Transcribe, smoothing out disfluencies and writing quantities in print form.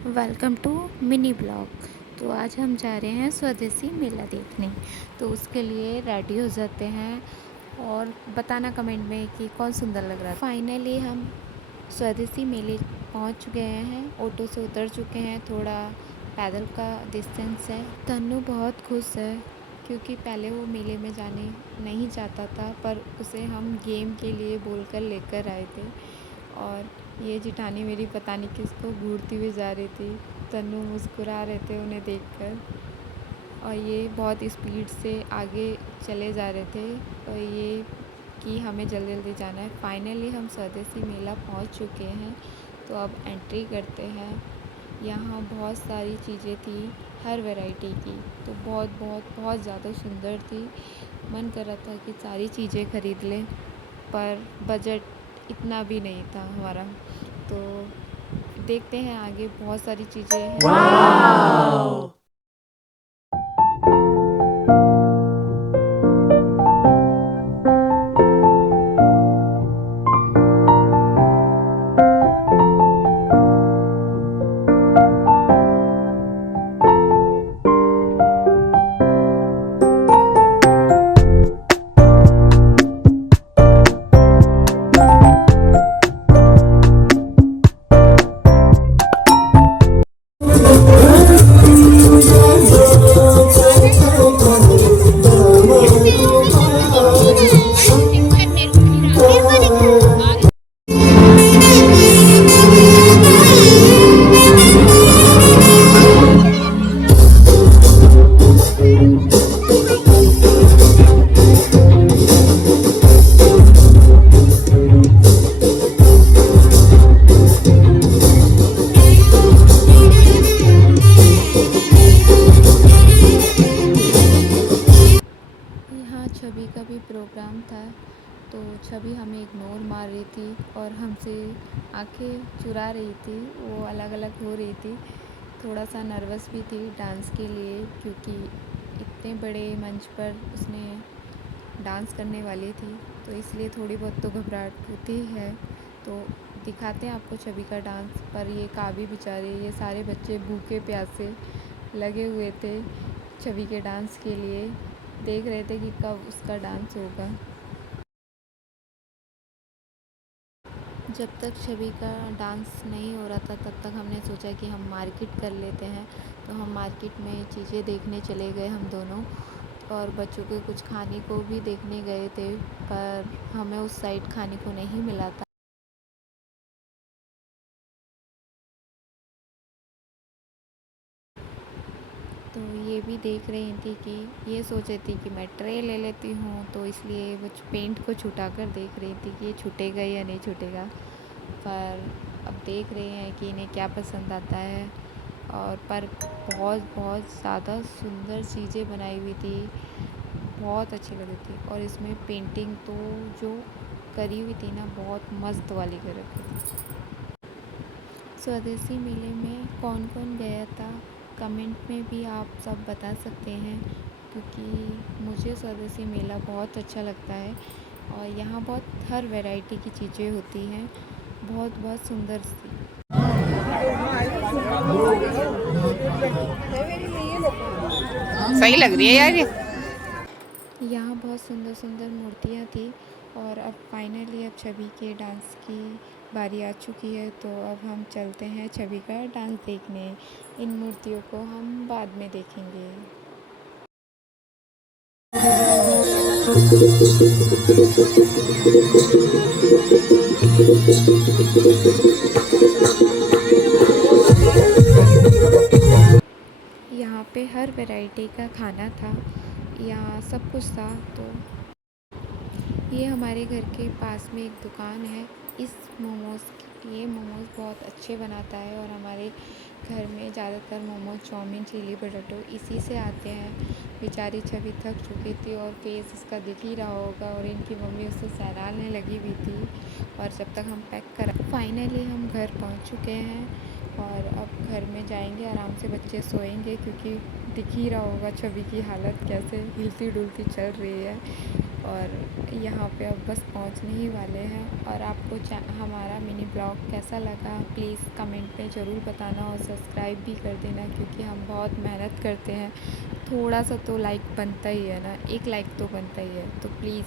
Welcome to mini blog. तो आज हम जा रहे हैं स्वदेशी मेला देखने। तो उसके लिए रेडी हो जाते हैं और बताना कमेंट में कि कौन सुंदर लग रहा है। फाइनली हम स्वदेशी मेले पहुंच गए हैं, ऑटो से उतर चुके हैं, थोड़ा पैदल का डिस्टेंस है। तन्नू बहुत खुश है क्योंकि पहले वो मेले में जाने नहीं चाहता था, पर उसे हम गेम के लिए बोलकर लेकर आए थे। और ये जिठानी मेरी पता नहीं किसको घूरती हुई जा रही थी। तन्नू मुस्कुरा रहे थे उन्हें देखकर, और ये बहुत स्पीड से आगे चले जा रहे थे, और ये कि हमें जल्दी जल्दी जाना है। फाइनली हम स्वदेशी मेला पहुंच चुके हैं, तो अब एंट्री करते हैं। यहाँ बहुत सारी चीज़ें थी, हर वैरायटी की, तो बहुत बहुत बहुत ज़्यादा सुंदर थी। मन कर रहा था कि सारी चीज़ें खरीद लें, पर बजट इतना भी नहीं था हमारा। तो देखते हैं आगे, बहुत सारी चीज़ें हैं। वाव! यहाँ छवि का भी प्रोग्राम था, तो छवि हमें इग्नोर मार रही थी और हमसे आंखें चुरा रही थी, वो अलग अलग हो रही थी। थोड़ा सा नर्वस भी थी डांस के लिए, क्योंकि इतने बड़े मंच पर उसने डांस करने वाली थी, तो इसलिए थोड़ी बहुत तो घबराहट होती है। तो दिखाते हैं आपको छवि का डांस। पर ये काबी बेचारे, ये सारे बच्चे भूखे प्यासे लगे हुए थे छवि के डांस के लिए, देख रहे थे कि कब उसका डांस होगा। जब तक छवि का डांस नहीं हो रहा था, तब तक हमने सोचा कि हम मार्केट कर लेते हैं। तो हम मार्केट में चीज़ें देखने चले गए हम दोनों, और बच्चों के कुछ खाने को भी देखने गए थे, पर हमें उस साइड खाने को नहीं मिला था। तो ये भी देख रही थी कि ये सोच रही थी कि मैं ट्रे ले लेती हूँ, तो इसलिए वो पेंट को छुटा कर देख रही थी कि ये छूटेगा या नहीं छूटेगा। पर अब देख रहे हैं कि इन्हें क्या पसंद आता है। और पर बहुत बहुत ज़्यादा सुंदर चीज़ें बनाई हुई थी, बहुत अच्छी लगी थी। और इसमें पेंटिंग तो जो करी हुई थी ना, बहुत मस्त वाली कर रखी थी। स्वदेशी मेले में कौन कौन गया था, कमेंट में भी आप सब बता सकते हैं, क्योंकि मुझे स्वदेशी मेला बहुत अच्छा लगता है। और यहाँ बहुत हर वैरायटी की चीज़ें होती हैं, बहुत बहुत सुंदर सी। सही लग रही है यार ये। यहाँ बहुत सुंदर सुंदर मूर्तियाँ थी। और अब फाइनली अब छवि के डांस की बारी आ चुकी है, तो अब हम चलते हैं छवि का डांस देखने। इन मूर्तियों को हम बाद में देखेंगे। यहाँ पे हर वैरायटी का खाना था, यहाँ सब कुछ था। तो ये हमारे घर के पास में एक दुकान है, ये मोमोज़ बहुत अच्छे बनाता है। और हमारे घर में ज़्यादातर मोमोज, चाउमीन, चिली पोटैटो इसी से आते हैं। बेचारी छवि थक चुकी थी और फेस इसका दिख ही रहा होगा, और इनकी मम्मी उससे सहलाने लगी हुई थी। और जब तक हम पैक करा, फाइनली हम घर पहुंच चुके हैं, और अब घर में जाएंगे, आराम से बच्चे सोएंगे, क्योंकि दिख ही रहा होगा छवि की हालत कैसे हिलती डुलती चल रही है। और यहाँ पे अब बस पहुँचने ही वाले हैं। और आपको हमारा मिनी ब्लॉग कैसा लगा प्लीज़ कमेंट में ज़रूर बताना और सब्सक्राइब भी कर देना, क्योंकि हम बहुत मेहनत करते हैं। थोड़ा सा तो लाइक बनता ही है ना, एक लाइक तो बनता ही है, तो प्लीज़